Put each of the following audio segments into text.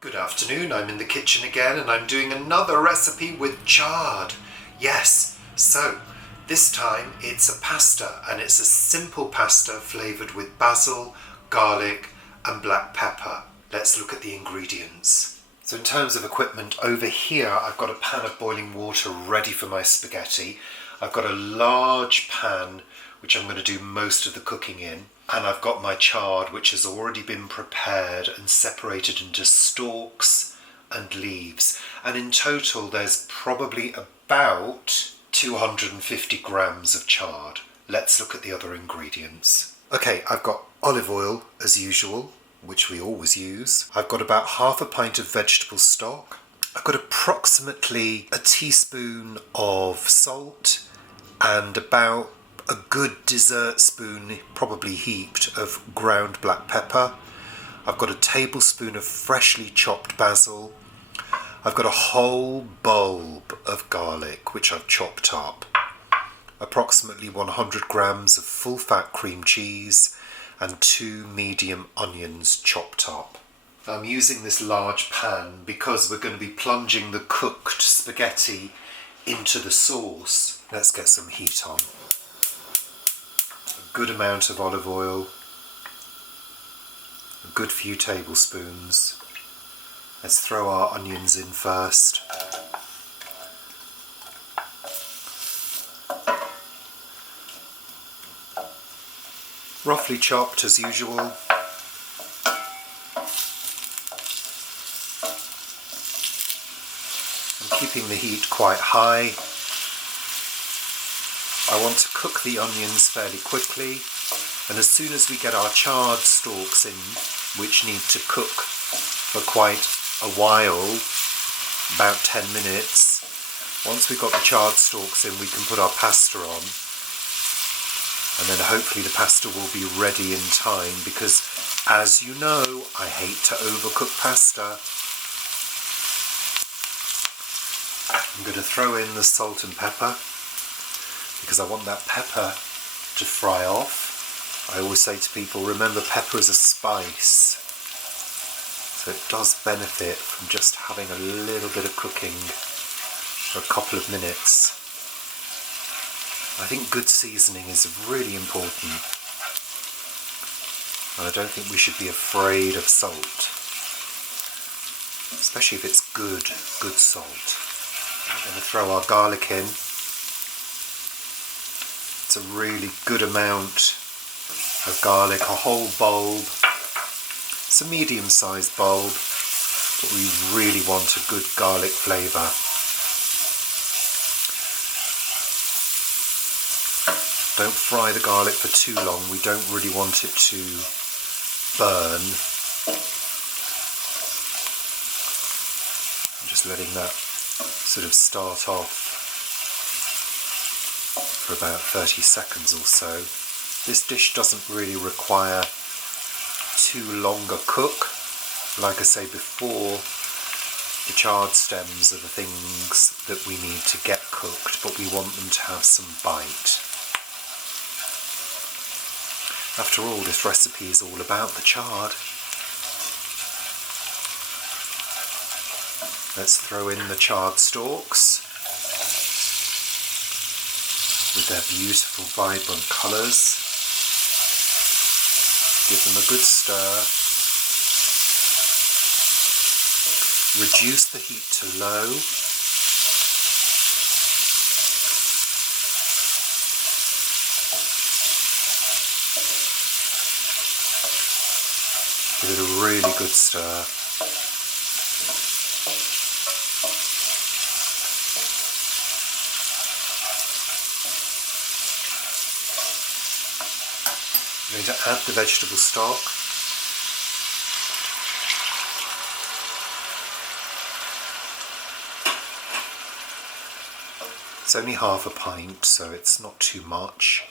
Good afternoon, I'm in the kitchen again and I'm doing another recipe with chard. Yes, so this time it's a pasta and it's a simple pasta flavoured with basil, garlic and black pepper. Let's look at the ingredients. So in terms of equipment, over here I've got a pan of boiling water ready for my spaghetti. I've got a large pan which I'm going to do most of the cooking in. And I've got my chard, which has already been prepared and separated into stalks and leaves. And in total, there's probably about 250 grams of chard. Let's look at the other ingredients. Okay, I've got olive oil, as usual, which we always use. I've got about half a pint of vegetable stock. I've got approximately a teaspoon of salt and about a good dessert spoon, probably heaped, of ground black pepper. I've got a tablespoon of freshly chopped basil. I've got a whole bulb of garlic, which I've chopped up. Approximately 100 grams of full-fat cream cheese and 2 medium onions chopped up. I'm using this large pan because we're going to be plunging the cooked spaghetti into the sauce. Let's get some heat on. Good amount of olive oil, a good few tablespoons. Let's throw our onions in first. Roughly chopped as usual. I'm keeping the heat quite high. I want to cook the onions fairly quickly, and as soon as we get our chard stalks in, which need to cook for quite a while, about 10 minutes, once we've got the chard stalks in, we can put our pasta on, and then hopefully the pasta will be ready in time, because as you know, I hate to overcook pasta. I'm going to throw in the salt and pepper, because I want that pepper to fry off. I always say to people, remember, pepper is a spice, so it does benefit from just having a little bit of cooking for a couple of minutes. I think good seasoning is really important, and I don't think we should be afraid of salt, especially if it's good salt. I'm going to throw our garlic in. It's a really good amount of garlic, a whole bulb. It's a medium-sized bulb, but we really want a good garlic flavour. Don't fry the garlic for too long, we don't really want it to burn. I'm just letting that sort of start off for about 30 seconds or so. This dish doesn't really require too long a cook. Like I say before, the chard stems are the things that we need to get cooked, but we want them to have some bite. After all, this recipe is all about the chard. Let's throw in the chard stalks with their beautiful vibrant colours. Give them a good stir. Reduce the heat to low. Give it a really good stir. I'm going to add the vegetable stock. It's only half a pint, so it's not too much.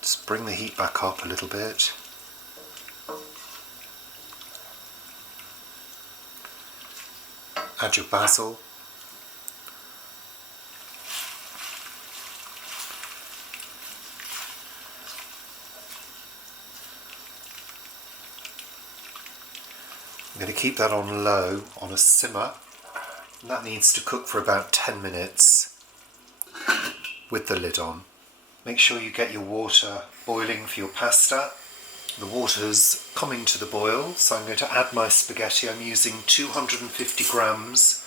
Just bring the heat back up a little bit. Add your basil. I'm going to keep that on low, on a simmer, and that needs to cook for about 10 minutes with the lid on. Make sure you get your water boiling for your pasta. The water's coming to the boil, so I'm going to add my spaghetti. I'm using 250 grams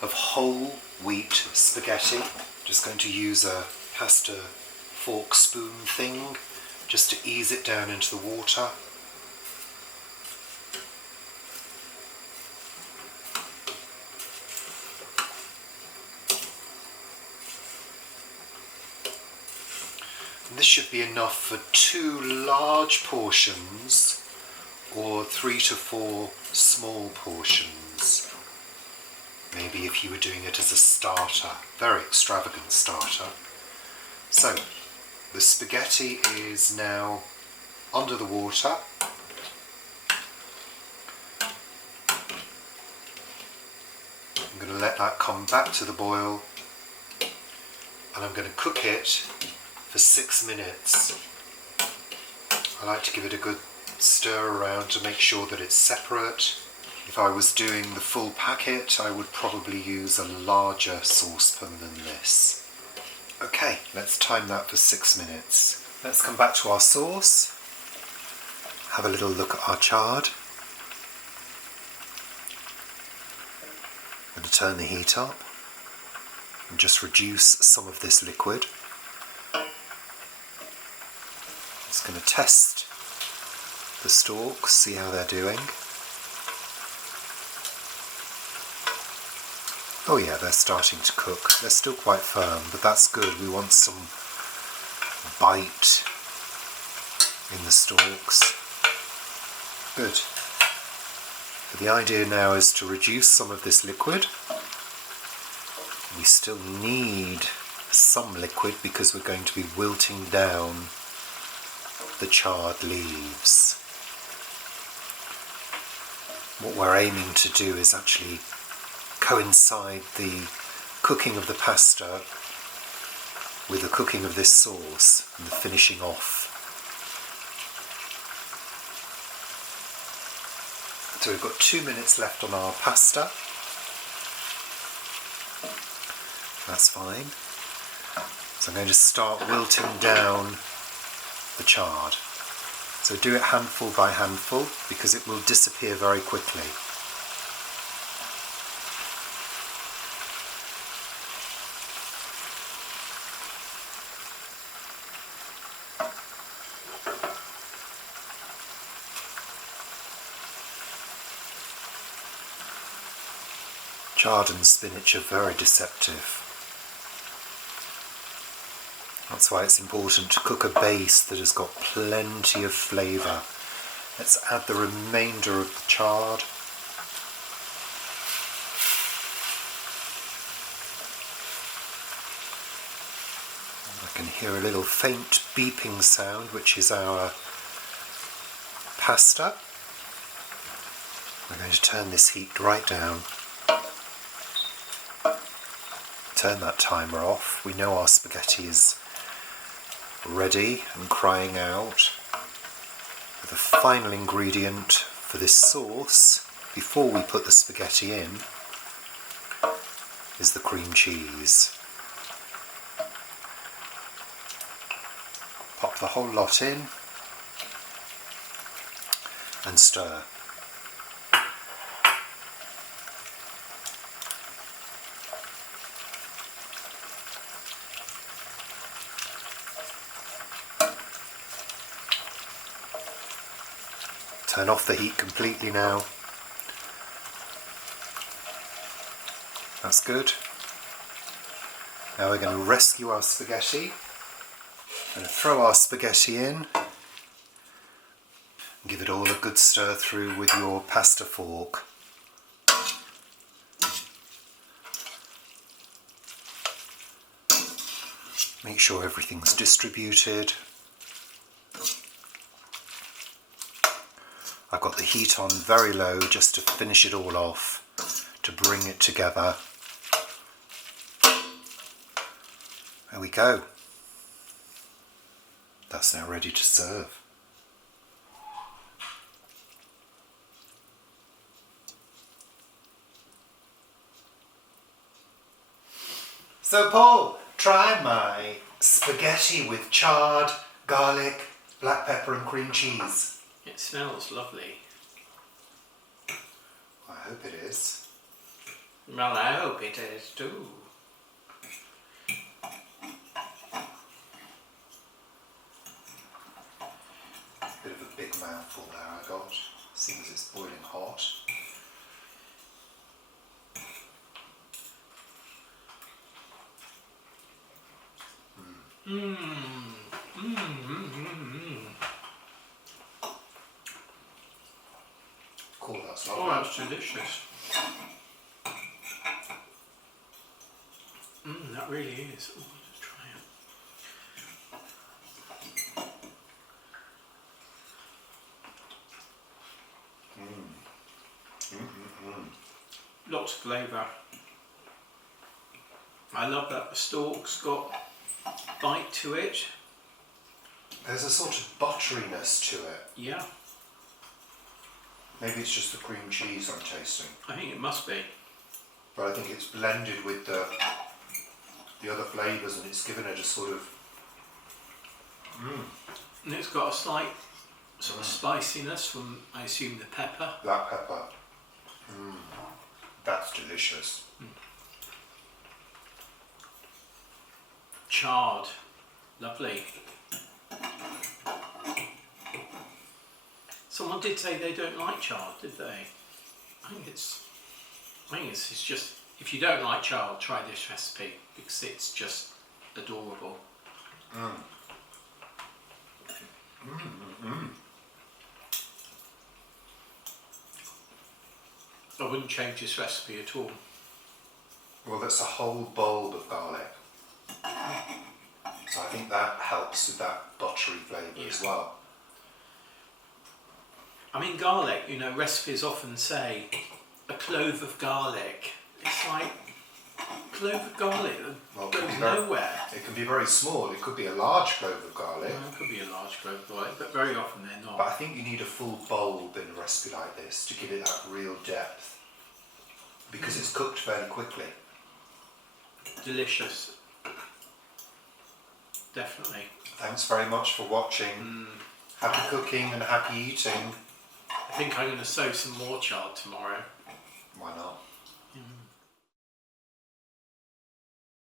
of whole wheat spaghetti. Just going to use a pasta fork spoon thing just to ease it down into the water. This should be enough for 2 large portions or 3 to 4 small portions. Maybe if you were doing it as a starter, very extravagant starter. So the spaghetti is now under the water. I'm going to let that come back to the boil, and I'm going to cook it for 6 minutes. I like to give it a good stir around to make sure that it's separate. If I was doing the full packet, I would probably use a larger saucepan than this. Okay, let's time that for 6 minutes. Let's come back to our sauce. Have a little look at our chard. I'm going to turn the heat up and just reduce some of this liquid. Just going to test the stalks, see how they're doing. Oh yeah, they're starting to cook. They're still quite firm, but that's good. We want some bite in the stalks. Good. But the idea now is to reduce some of this liquid. We still need some liquid because we're going to be wilting down the charred leaves. What we're aiming to do is actually coincide the cooking of the pasta with the cooking of this sauce and the finishing off. So we've got 2 minutes left on our pasta. That's fine. So I'm going to start wilting down the chard. So do it handful by handful because it will disappear very quickly. Chard and spinach are very deceptive. That's why it's important to cook a base that has got plenty of flavour. Let's add the remainder of the chard. I can hear a little faint beeping sound, which is our pasta. We're going to turn this heat right down. Turn that timer off. We know our spaghetti is ready and crying out. The final ingredient for this sauce, before we put the spaghetti in, is the cream cheese. Pop the whole lot in and stir. Turn off the heat completely now. That's good. Now we're going to rescue our spaghetti. We're going to throw our spaghetti in. Give it all a good stir through with your pasta fork. Make sure everything's distributed. I've got the heat on very low just to finish it all off, to bring it together. There we go. That's now ready to serve. So Paul, try my spaghetti with chard, garlic, black pepper and cream cheese. It smells lovely. I hope it is. Well, I hope it is too. Bit of a big mouthful there I got, seeing as it's boiling hot. Cool, that's lovely. Oh, that's delicious. That really is. Oh, let's try it. Lots of flavour. I love that the stalks got bite to it. There's a sort of butteriness to it. Yeah, Maybe it's just the cream cheese I'm tasting. I think it must be. But I think it's blended with the other flavours and it's given it a sort of... And it's got a slight sort of spiciness from, I assume, the pepper. black pepper. That's delicious. Chard. Lovely. Someone did say they don't like chard, did they? I think it's just, if you don't like chard, try this recipe because it's just adorable. I wouldn't change this recipe at all. Well, that's a whole bulb of garlic. So I think that helps with that buttery flavour as well. I mean, garlic, you know, recipes often say a clove of garlic. It's like, a clove of garlic that goes nowhere. It can be very small. It could be a large clove of garlic. Well, it could be a large clove of garlic, but very often they're not. But I think you need a full bulb in a recipe like this to give it that real depth. Because it's cooked fairly quickly. Delicious. Definitely. Thanks very much for watching. Happy cooking and happy eating. I think I'm going to sow some more chard tomorrow. Why not?